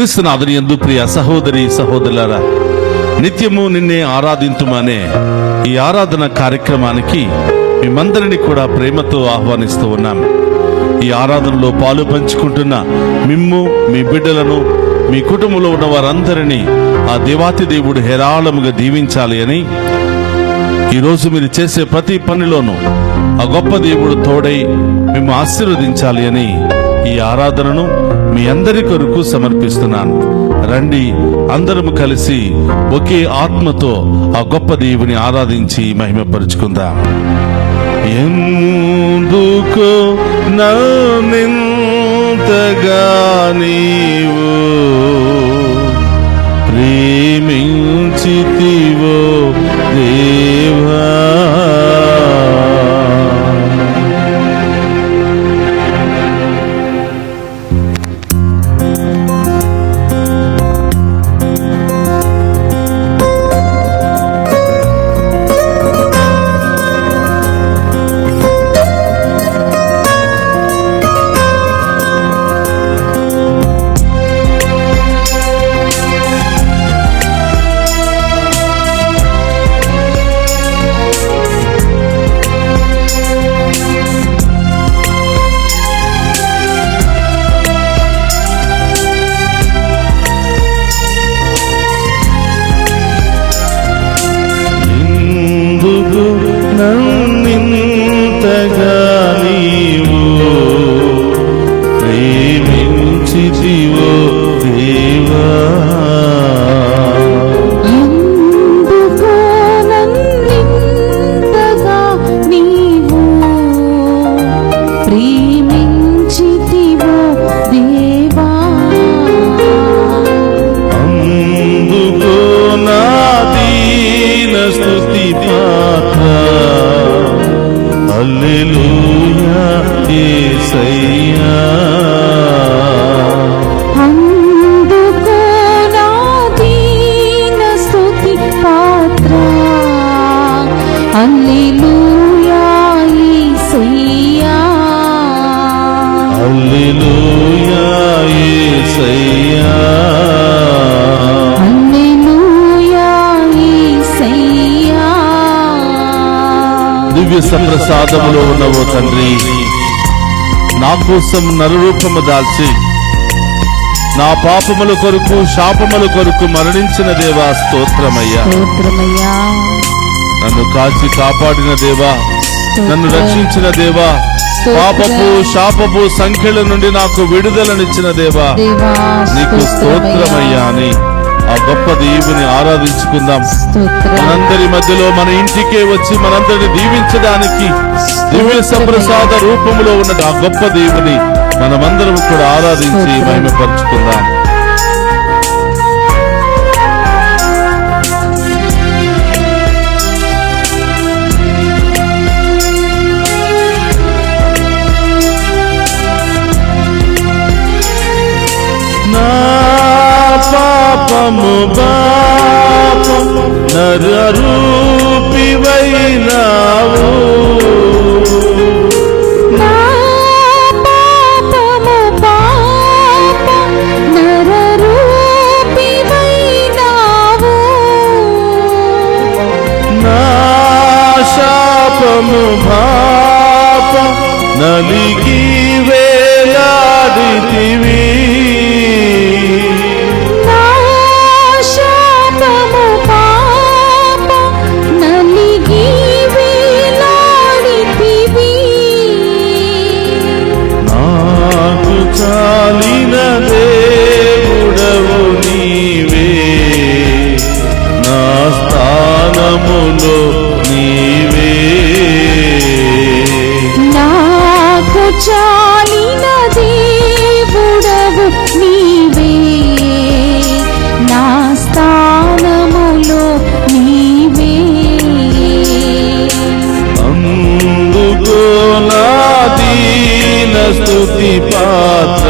క్రీస్తునాథుని యందు ప్రియ సహోదరి సహోదరులారా, నిత్యము నిన్నే ఆరాధింతుమనే ఈ ఆరాధన కార్యక్రమానికి మిమ్మందరినీ కూడా ప్రేమతో ఆహ్వానిస్తూ ఉన్నాం. ఈ ఆరాధనలో పాలు పంచుకుంటున్న మిమ్ము, మీ బిడ్డలను, మీ కుటుంబంలో ఉన్న వారందరినీ ఆ దేవాతి దేవుడు హేరాళముగా దీవించాలి అని, ఈరోజు మీరు చేసే ప్రతి పనిలోనూ ఆ గొప్ప దేవుడు తోడై మేము ఆశీర్వదించాలి అని ఈ ఆరాధనను మీ అందరి కొరకు సమర్పిస్తున్నాను. రండి, అందరము కలిసి ఒకే ఆత్మతో ఆ గొప్ప దేవుని ఆరాధించి మహిమపరుచుకుందాం. ఎందుకో నన్నింతగా నీవు ప్రేమించితివో దేవా, నన్నింతగా నీవు ప్రేమించితివో దేవా, ఎందుకో నన్నింతగా నీవు ప్రేమించితివో దేవా, అందుకో నా దీన స్తుతి పాత్ర, హల్లెలూయా యేసయ్యా. అందుకో నా దీన స్తుతి పాత్ర, హల్లెలూయా యేసయ్యా, హల్లెలూయా యేసయ్యా, హల్లెలూయా యేసయ్యా. దివ్య సప్రసాదములో ఉన్నవో తండ్రి, నా కోసం నరరూపము దాల్చి నా పాపముల కొరకు శాపముల కొరకు మరణించిన దేవా స్తోత్రమయ్యా. స్తోత్రమయ్యా, నన్ను కాచి కాపాడిన దేవా, నన్ను రక్షించిన దేవా, పాపపు శాపపు సంఖ్యల నుండి నాకు విడుదలనిచ్చిన దేవా, దేవా నీకు స్తోత్రమయ్యా అని ఆ గొప్ప దేవుని ఆరాధించుకుందాం. మనందరి మధ్యలో మన ఇంటికే వచ్చి మనందరిని దీవించడానికి దివ్య సప్రసాద రూపంలో ఉన్న ఆ గొప్ప దేవుని మనమందరం కూడా ఆరాధించి మహిమపరుచుకుందాం. నా పాపము పాపం నరరూపివైనావు, నా పాపము పాపం నరరూపివైనావు, నా శాపము పాపం నలిగి వేలాడితివి, నా శాపము పాపం నలిగి వేలాడితివి, నాకు చాలిన దేవుడవు నీవే, నా స్థానములో నీవే, నాకు చాలిన దేవుడవు నీవే, నా స్థానములో నీవే, అందుకో నా దీన స్తుతి పాత్ర,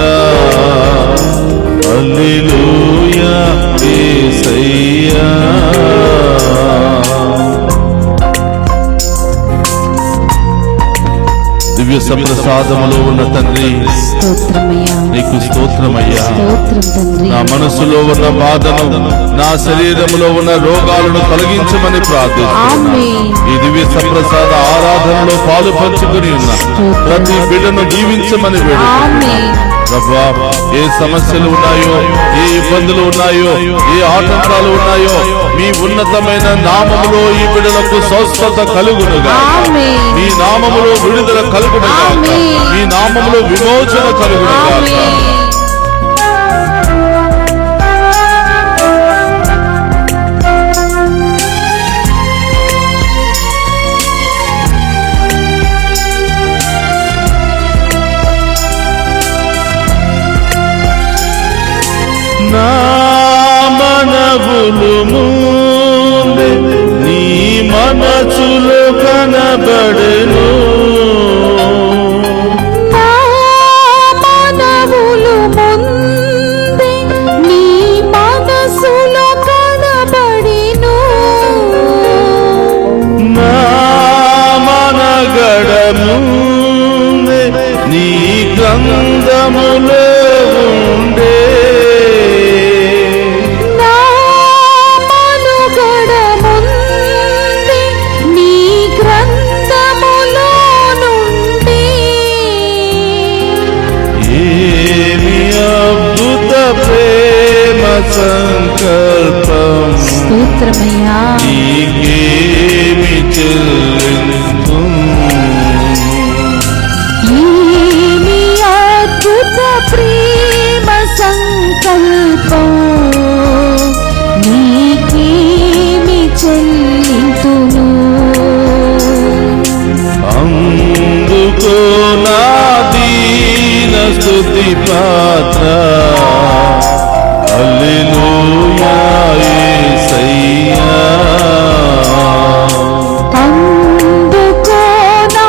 హల్లెలూయా యేసయ్యా. దివ్య సప్రసాదములో ఉన్న తండ్రి, స్తోత్రమయ్యా, నీకు స్తోత్రమయ్యా. స్తోత్రం తండ్రి. నా మనసులో ఉన్న బాధను, నా శరీరంలో ఉన్న రోగాలను తొలగించమని ప్రార్థిస్తున్నాను. ఆమేన్. ఈ దివ్య సప్రసాద ఆరాధనలో పాలు పంచుకుని ఉన్న ప్రతి బిడ్డను దీవించమని వేడుకుంటున్నాను. ఆమేన్. ప్రభువా, ఏ సమస్యలు ఉన్నాయో, ఏ ఇబ్బందులు ఉన్నాయో, ఏ ఆటంకాలు ఉన్నాయో, మీ ఉన్నతమైన నామములో ఈ బిడ్డలకు స్వస్థత కలుగునుగా. ఆమేన్. మీ నామములో విడుదల కలుగునుగా. ఆమేన్. మీ నామములో విమోచన కలుగునుగా. ఆమేన్. నా మనవులు ముందే నీ మనసులో కనబడెను. నా మనవులు ముందే నీ మనసులో కనబడెను. నా మనగడ ముందే నీ గ్రంథములో ఉండే. నా మనుగడ ముందే నీ గ్రంథములో నుండి. ఏమి అద్భుత ప్రేమ సంకల్పం, స్తోత్రమయ్యా. నీకేమి చెల్లింతు. ఏమి అద్భుత ప్రేమ సంకల్పం, నీకేమి చెల్లింతును. అందుకో నా దీన స్తుతి పాత్ర. హల్లెలూయా యేసయ్యా. అందుకో నా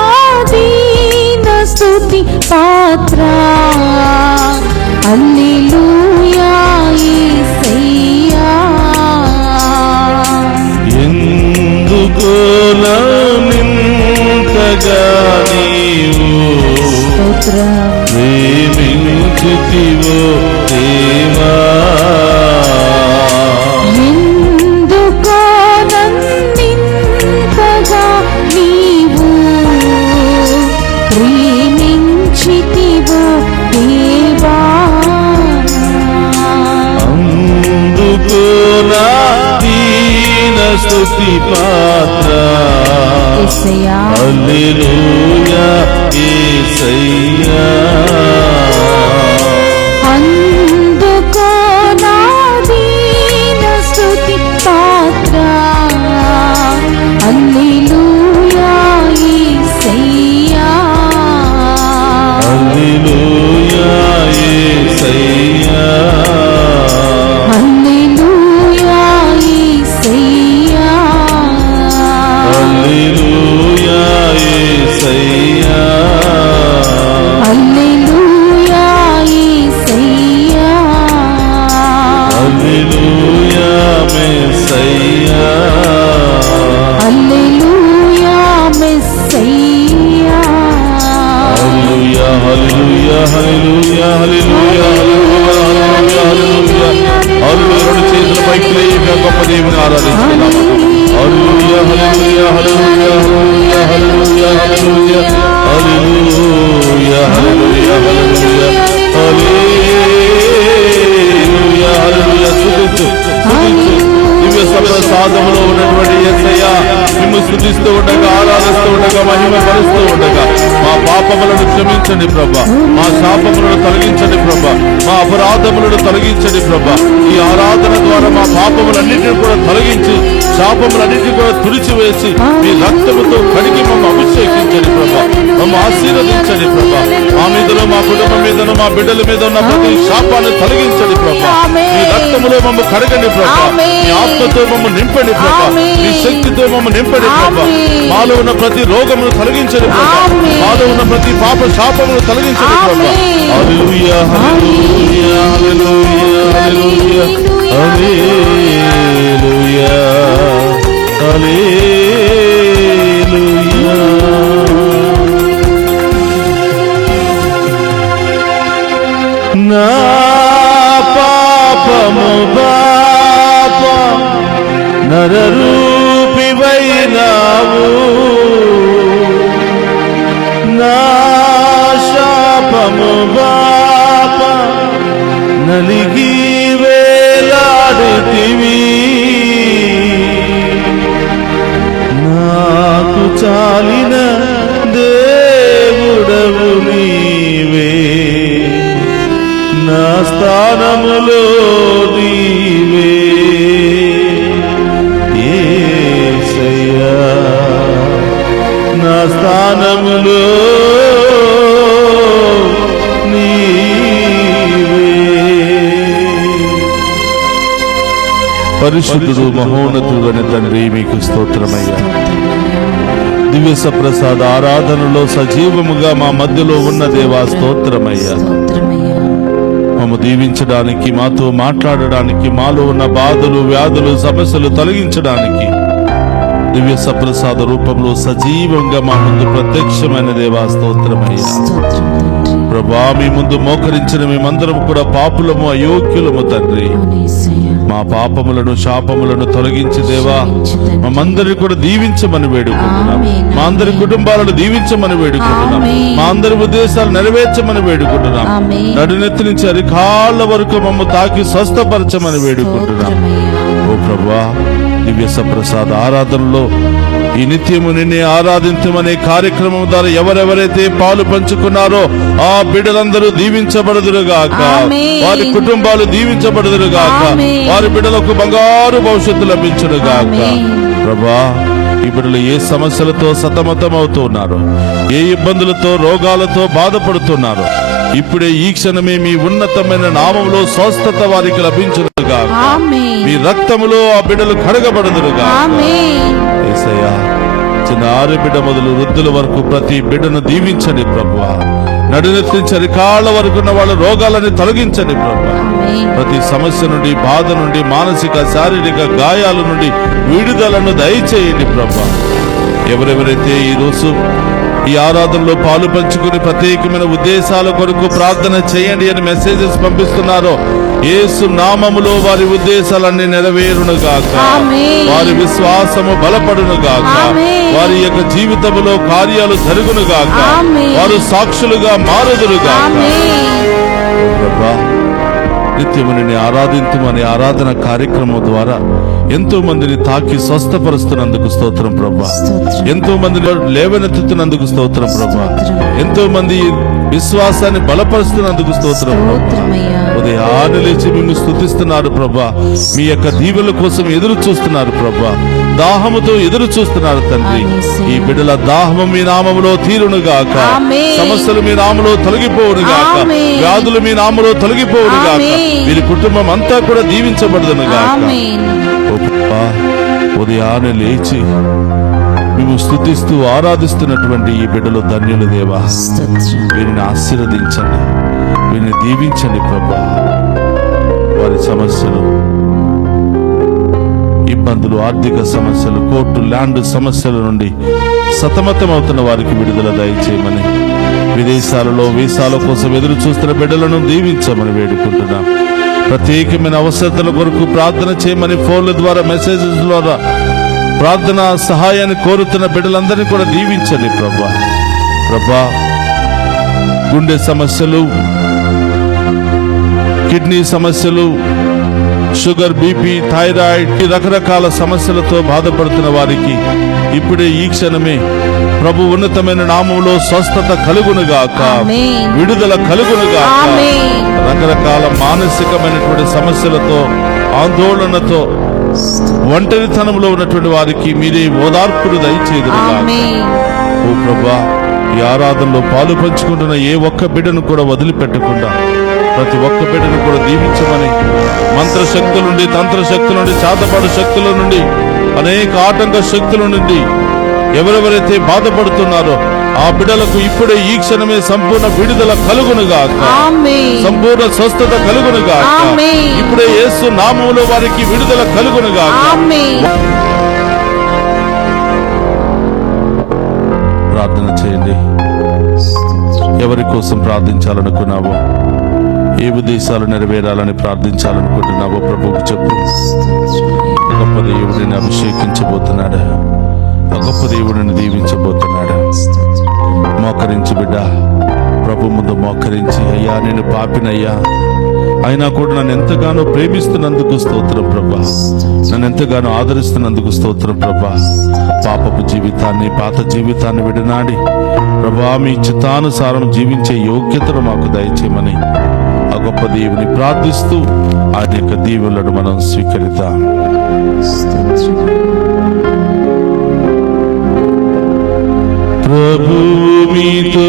దీన స్తుతి పాత్ర. హల్లెలూయా యేసయ్యా. ఎందుకో నింతగా నీవు స్తోత్రం. ప్రేమించితివో దేవా. ఎందుకో నన్నింతగా నీవు ప్రేమించితివో దేవా. అందుకో నా దీన స్తుతి పాత్ర. యేసయ్యా. హల్లెలూయా యేసయ్యా. అందుకో నా దీన స్తుతి పాత్ర. హల్లెలూయా యేసయ్యా. హల్లెలూయా యేసయ్యా. హల్లెలూయా యేసయ్యా. హల్లెలూయా యేసయ్యా. హల్లెలూయా యేసయ్యా. హల్లెలూయా మెస్సయ్యా. హల్లెలూయా మెస్సయ్యా. హల్లెలూయా హల్లెలూయా హల్లెలూయా హల్లెలూయా హల్లెలూయా హల్లెలూయా. రెండు చేతుల పైకి లేపి గొప్ప దేవుని ఆరాధిస్తున్నాము. హల్లెలూయా హల్లెలూయా హల్లెలూయా హల్లెలూయా హల్లెలూయా హల్లెలూయా హల్లెలూయా హల్లెలూయా హల్లెలూయా హల్లెలూయా హల్లెలూయా. స్తుతించు స్తుతించు. దివ్య సప్రసాదములో ఉన్నటువంటి యేసయ్య మిమ్ము స్తుతిస్తూ ఉండగా, ఆరాధిస్తూ ఉండగా, మహిమ పరుస్తూ ఉండగా మా పాపములను క్షమించండి ప్రభా. మా శాపములను తొలగించండి ప్రభా. మా అపరాధములను తొలగించండి ప్రభా. ఈ ఆరాధన ద్వారా మా పాపములన్నింటినీ కూడా తొలగించి, శాపములన్నింటినీ కూడా తుడిచివేసి మీ రక్తముతో కడిగి మమ్మ అభిషేకించండి ప్రభా. మమ్మ ఆశీర్వదించండి ప్రభా. మా మీదను, మా కుటుంబం మీదను, మా బిడ్డల మీద ఉన్న ప్రతి శాపాన్ని తొలగించండి ప్రభా. మీ రక్తములో మమ్మ కడగండి ప్రభా. మీ ఆత్మతో మమ్మ నింపండి ప్రభా. మీ శక్తితో మమ్మ నింపండి ప్రభా. మాలో ఉన్న ప్రతి రోగమును తొలగించండి ప్రభా. మాలో ఉన్న ప్రతి పాప శాపమును తొలగించండి ప్రభా. హల్లెలూయా హల్లెలూయా హల్లెలూయా హల్లెలూయా హల్లెలూయా హల్లెలూయా. నా నా పాపము బాప నరరూపివైనావు, నా శాపము బాప నలిగి వేలాడితివి, నాకు చాలిన దేవుడవు నీవే, నా స్థానములో నీవే యేసయ్యా, నా స్థానములో పరిశుద్ధుడు మహోన్నతుడు అని తండ్రి మీకు స్తోత్రమయ్యా. దివ్య సప్రసాద ఆరాధనలో సజీవముగా మా మధ్యలో ఉన్న దేవా స్తోత్రమయ్యా. మమ్ము దీవించడానికి, మాతో మాట్లాడడానికి, మాలో ఉన్న బాధలు వ్యాధులు సమస్యలు తొలగించడానికి దివ్య సప్రసాద రూపంలో సజీవంగా మా ముందు ప్రత్యక్షమైన దేవా స్తోత్రమయ్యా. ప్రభా, మీ ముందు మోకరించిన మేమందరం కూడా పాపులము, అయోగ్యులము తండ్రి. మా పాపములను శాపములను తొలగించి దేవా మమ్మందరిని కూడా దీవించమని వేడుకుంటున్నాం. మా అందరి కుటుంబాలను దీవించమని వేడుకుంటున్నాం. మా అందరి ఉద్దేశాలు నెరవేర్చమని వేడుకుంటున్నాం. నడునెత్తి నుంచి అరికాళ్ళ వరకు మమ్మ తాకి స్వస్థపరచమని వేడుకుంటున్నాం. ఓ ప్రభా, దివ్య సప్రసాద ఆరాధనలో ఈ నిత్యము నిన్నే ఆరాధించమనే కార్యక్రమం ద్వారా ఎవరెవరైతే పాలు పంచుకున్నారో ఆ బిడ్డలందరూ దీవించబడుదురుగాక, వారి కుటుంబాలు దీవించబడుదురుగాక, వారి బిడ్డలకు బంగారు భవిష్యత్తు లభించునుగాక. ప్రభా, ఈ బిడ్డలు ఏ సమస్యలతో సతమతం అవుతున్నారు, ఏ ఇబ్బందులతో రోగాలతో బాధపడుతున్నారు, ఇప్పుడే ఈ క్షణమే మీ ఉన్నతమైన నామములో స్వస్థత వారికి లభించునుగాక. మీ రక్తములో ఆ బిడ్డలు కడగబడుదురుగాక. యేసయ్యా, చిన్న ఆరు బిడ్డ మొదలు వృద్ధుల వరకు ప్రతి బిడ్డను దీవించండి ప్రభువా. నడునెత్తించి అరికాళ్ళ వరకు ఉన్న వాళ్ళ రోగాలని తొలగించండి ప్రభువా. ప్రతి సమస్య నుండి, బాధ నుండి, మానసిక శారీరక గాయాల నుండి విడుదలను దయచేయండి ప్రభువా. ఎవరెవరైతే ఈ రోజు ఈ ఆరాధనలో పాలు పంచుకుని ప్రత్యేకమైన ఉద్దేశాల కొరకు ప్రార్థన చేయండి అని మెసేజెస్ పంపిస్తున్నారో యేసు నామములో వారి ఉద్దేశాలన్నీ నెరవేరునుగాక, వారి విశ్వాసము బలపడునుగాక, వారి యొక్క జీవితములో కార్యాలు జరుగునుగాక, వారు సాక్షులుగా మారుదురుగాక. నిత్యము నిన్ను ఆరాధింతుమనే ఆరాధన కార్యక్రమం ద్వారా ఎంతో మందిని తాకి స్వస్థపరుస్తున్నందుకు స్తోత్రం ప్రభా. ఎంతో మందిని లేవనెత్తుతున్నందుకు స్తోత్రం ప్రభా. ఎంతో మంది విశ్వాసాన్ని బలపరుస్తున్నందుకు స్తోత్రం ప్రభా. ఉదయాన్నే లేచి మిమ్మల్ని స్తుతిస్తున్నారు ప్రభా. మీ యొక్క దీవెల కోసం ఎదురు చూస్తున్నారు ప్రభా. దాహముతో ఎదురు చూస్తున్నారు తండ్రి. ఈ బిడ్డల దాహము మీ నామములో తీరునుగాక, సమస్యలు మీ నామములో తొలగిపోవునుగాక, వ్యాధులు మీ నామములో తొలగిపోవునుగాక, వీరి కుటుంబం అంతా కూడా దీవించబడుదునుగాక. ఉదయాన్నే లేచి మేము స్తుతిస్తూ ఆరాధిస్తున్నటువంటి ఈ బిడ్డలు ధన్యులు దేవా. వీరిని ఆశీర్వదించండి, వీరిని దీవించండి ప్రభా. వారి సమస్యలు, ఇబ్బందులు, ఆర్థిక సమస్యలు, కోర్టు ల్యాండ్ సమస్యల నుండి సతమతమవుతున్న వారికి విడుదల దయచేయమని, విదేశాలలో వీసాల కోసం ఎదురు చూస్తున్న బిడ్డలను దీవించమని వేడుకుంటున్నాం. ప్రత్యేకమైన అవసరతల కొరకు ప్రార్థన చేయమని ఫోన్ల ద్వారా, మెసేజెస్ ద్వారా ప్రార్థన సహాయాన్ని కోరుతున్న బిడ్డలందరినీ కూడా దీవించండి ప్రభా. ప్రభా, గుండె సమస్యలు, కిడ్నీ సమస్యలు, షుగర్, బీపీ, థైరాయిడ్, రకరకాల సమస్యలతో బాధపడుతున్న వారికి ఇప్పుడే ఈ క్షణమే ప్రభు ఉన్నతమైన నామములో స్వస్థత కలుగునుగాక, విడుదల కలుగునుగాక. రకరకాల మానసికమైనటువంటి సమస్యలతో, ఆందోళనతో, ఒంటరితనంలో ఉన్నటువంటి వారికి మీరే ఓదార్పులు దయచేదురుగాక. ఓ ప్రభా, ఈ ఆరాధనలో పాలు పంచుకుంటున్న ఏ ఒక్క బిడ్డను కూడా వదిలిపెట్టకుండా ప్రతి ఒక్క బిడ్డను కూడా దీవించమని, మంత్రశక్తుల నుండి, తంత్రశక్తుల నుండి, చాతపాడు శక్తుల నుండి, అనేక ఆటంక శక్తుల నుండి ఎవరెవరైతే బాధపడుతున్నారో ఆ బిడ్డలకు ఇప్పుడే ఈ క్షణమే సంపూర్ణ విడుదల కలుగునుగాక, సంపూర్ణ స్వస్థత కలుగునుగాక. ఇప్పుడే యేసు నామములో వారికి విడుదల కలుగునుగాక. ప్రార్థన చేయండి. ఎవరి కోసం ప్రార్థించాలనుకున్నావో, ఏ ఉద్దేశాలు నెరవేరాలని ప్రార్థించాలనుకుంటున్నావో ప్రభువుకు చెప్పు. గొప్ప దేవుడిని అభిషేకించబోతున్నాడు, గొప్ప దేవుడిని దీవించబోతున్నాడు. మోకరించి బిడ్డ, ప్రభు ముందు మోకరించి, అయ్యా నేను పాపినయ్యా, అయినా కూడా నన్ను ఎంతగానో ప్రేమిస్తున్నందుకు స్తోత్రం ప్రభా, నన్ను ఎంతగానో ఆదరిస్తున్నందుకు స్తోత్రం ప్రభా. పాపపు జీవితాన్ని, పాత జీవితాన్ని విడనాడి ప్రభా మీ చిత్తానుసారం జీవించే యోగ్యతను మాకు దయచేయమని ఆ గొప్ప దేవుని ప్రార్థిస్తూ ఆయన యొక్క దీవెనలను మనం స్వీకరిద్దాం. ప్రభు మీతో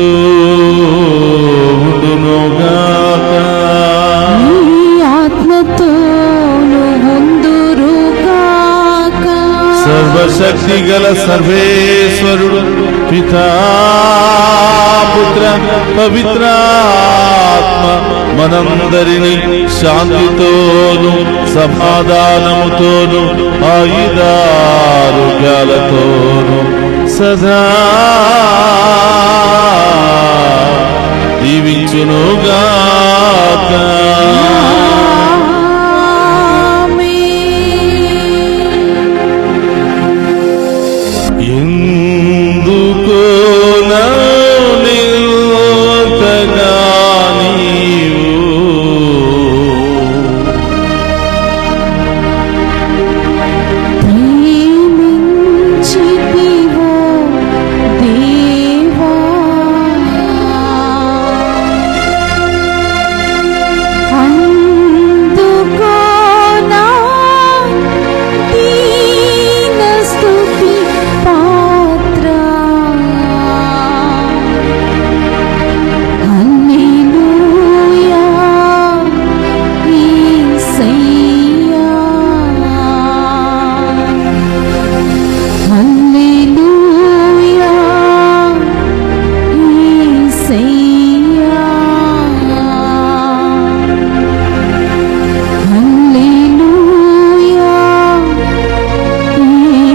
ఉండునుగాక, నీ ఆత్మతోను ఉందురుగాక. సర్వశక్తి గల సర్వేశ్వరుడు పితా పుత్ర పవిత్రాత్మ మనందరినీ శాంతితోను సమాధానముతోను ఆయుధారోగ్యాలతోను సదా దీవించునుగాక. ఎందుకో నిల్తగా నీవు ప్రేమించితివో దేవా, అందుకో నా దీన స్తుతి పాత్ర. హల్లెలూయా యేసయ్యా, హల్లెలూయా యేసయ్యా, హల్లెలూయా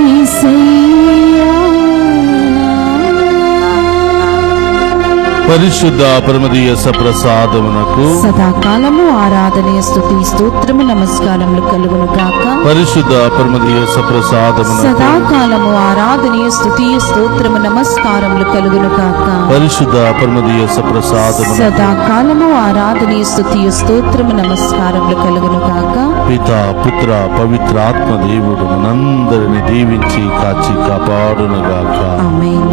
యేసయ్యా. పరిశుద్ధ పరమదీయ సప్రసాదమునకు సదాకాలము ఆరాధనీయ స్తుతి స్తోత్రము నమస్కారములు కలుగును గాక. పరిశుద్ధ పరమదీయ సప్రసాదమునకు సదాకాలము ఆరాధనీయ స్తుతి స్తోత్రము నమస్కారములు కలుగును గాక. పరిశుద్ధ పరమదీయ సప్రసాదమునకు సదాకాలము ఆరాధనీయ స్తుతి స్తోత్రము నమస్కారములు కలుగును గాక. పిత పుత్ర పవిత్రాత్మ దేవుడు మనందరిని దీవించి కాచి కాపాడునుగాక. ఆమేన్.